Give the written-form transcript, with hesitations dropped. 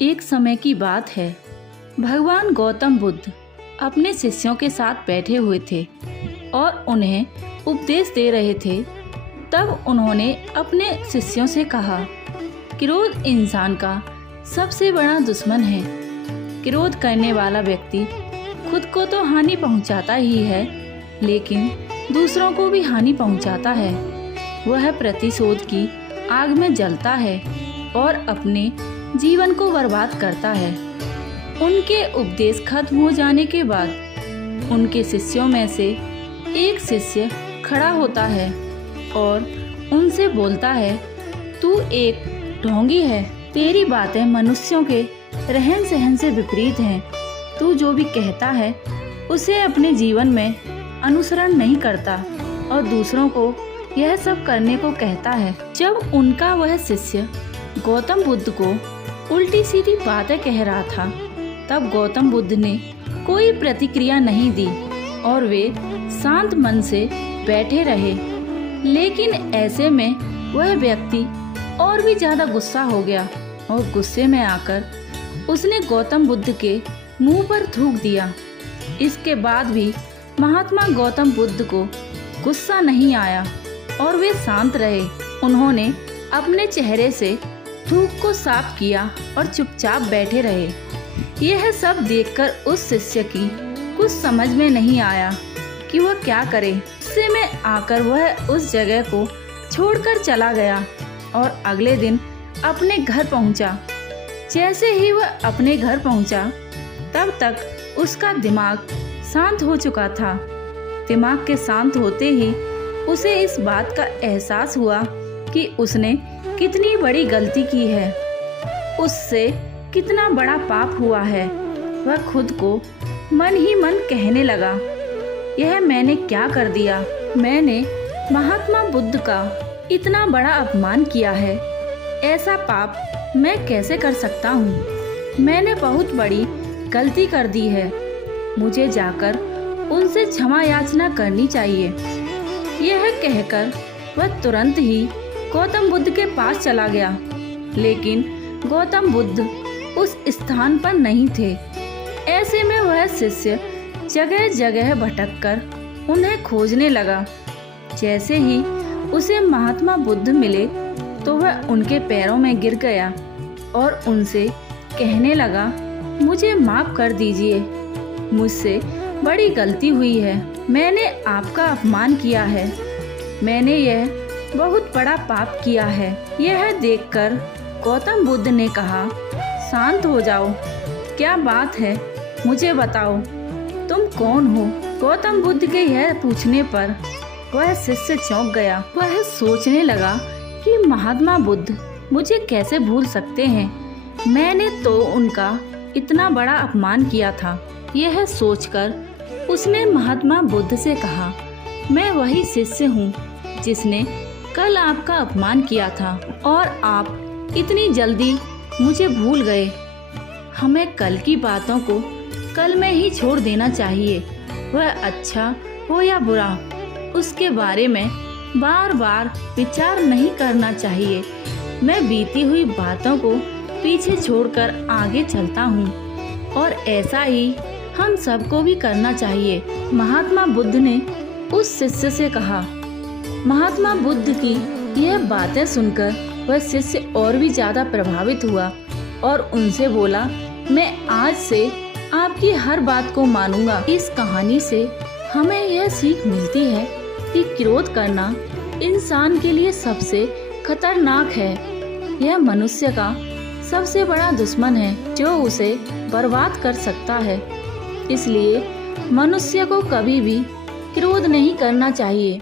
एक समय की बात है। भगवान गौतम बुद्ध अपने शिष्यों के साथ बैठे हुए थे और उन्हें उपदेश दे रहे थे। तब उन्होंने अपने शिष्यों से कहा, क्रोध इंसान का सबसे बड़ा दुश्मन है। क्रोध करने वाला व्यक्ति खुद को तो हानि पहुंचाता ही है, लेकिन दूसरों को भी हानि पहुंचाता है। वह प्रतिशोध की आग में जलता है और अपने जीवन को बर्बाद करता है। उनके उपदेश खत्म हो जाने के बाद उनके शिष्यों में से एक शिष्य खड़ा होता है और उनसे बोलता है, तू एक ढोंगी है। तेरी बातें मनुष्यों के रहन सहन से विपरीत हैं। तू जो भी कहता है उसे अपने जीवन में अनुसरण नहीं करता और दूसरों को यह सब करने को कहता है। जब उनका वह शिष्य गौतम बुद्ध को उल्टी सीधी बातें कह रहा था, तब गौतम बुद्ध ने कोई प्रतिक्रिया नहीं दी और वे शांत मन से बैठे रहे। लेकिन ऐसे में वह व्यक्ति और भी ज्यादा गुस्सा हो गया और गुस्से में आकर उसने गौतम बुद्ध के मुंह पर थूक दिया। इसके बाद भी महात्मा गौतम बुद्ध को गुस्सा नहीं आया और वे शांत रहे। उन्होंने अपने चेहरे से थूक को साफ किया और चुपचाप बैठे रहे। यह सब देखकर उस शिष्य की कुछ समझ में नहीं आया कि वह क्या करे। गुस्से में आकर वह उस जगह को छोड़कर चला गया और अगले दिन अपने घर पहुंचा। जैसे ही वह अपने घर पहुंचा, तब तक उसका दिमाग शांत हो चुका था। दिमाग के शांत होते ही उसे इस बात का एहसास हुआ कि उसने कितनी बड़ी गलती की है, उससे कितना बड़ा पाप हुआ है। वह खुद को मन ही मन कहने लगा, यह मैंने क्या कर दिया। मैंने महात्मा बुद्ध का इतना बड़ा अपमान किया है। ऐसा पाप मैं कैसे कर सकता हूँ। मैंने बहुत बड़ी गलती कर दी है। मुझे जाकर उनसे क्षमा याचना करनी चाहिए। यह कहकर वह तुरंत ही गौतम बुद्ध के पास चला गया, लेकिन गौतम बुद्ध उस स्थान पर नहीं थे। ऐसे में वह शिष्य जगह जगह भटककर उन्हें खोजने लगा। जैसे ही उसे महात्मा बुद्ध मिले तो वह उनके पैरों में गिर गया और उनसे कहने लगा, मुझे माफ कर दीजिए। मुझसे बड़ी गलती हुई है। मैंने आपका अपमान किया है। मैंने यह बहुत बड़ा पाप किया है। यह देखकर गौतम बुद्ध ने कहा, शांत हो जाओ। क्या बात है, मुझे बताओ, तुम कौन हो। गौतम बुद्ध के यह पूछने पर वह शिष्य चौंक गया। वह सोचने लगा कि महात्मा बुद्ध मुझे कैसे भूल सकते हैं। मैंने तो उनका इतना बड़ा अपमान किया था। यह सोचकर उसने महात्मा बुद्ध से कहा, मैं वही शिष्य हूँ जिसने कल आपका अपमान किया था और आप इतनी जल्दी मुझे भूल गए। हमें कल की बातों को कल में ही छोड़ देना चाहिए। वह अच्छा हो या बुरा, उसके बारे में बार बार विचार नहीं करना चाहिए। मैं बीती हुई बातों को पीछे छोड़कर आगे चलता हूँ और ऐसा ही हम सबको भी करना चाहिए। महात्मा बुद्ध ने उस शिष्य से कहा। महात्मा बुद्ध की यह बातें सुनकर वह शिष्य और भी ज्यादा प्रभावित हुआ और उनसे बोला, मैं आज से आपकी हर बात को मानूंगा। इस कहानी से हमें यह सीख मिलती है कि क्रोध करना इंसान के लिए सबसे खतरनाक है। यह मनुष्य का सबसे बड़ा दुश्मन है जो उसे बर्बाद कर सकता है। इसलिए मनुष्य को कभी भी क्रोध नहीं करना चाहिए।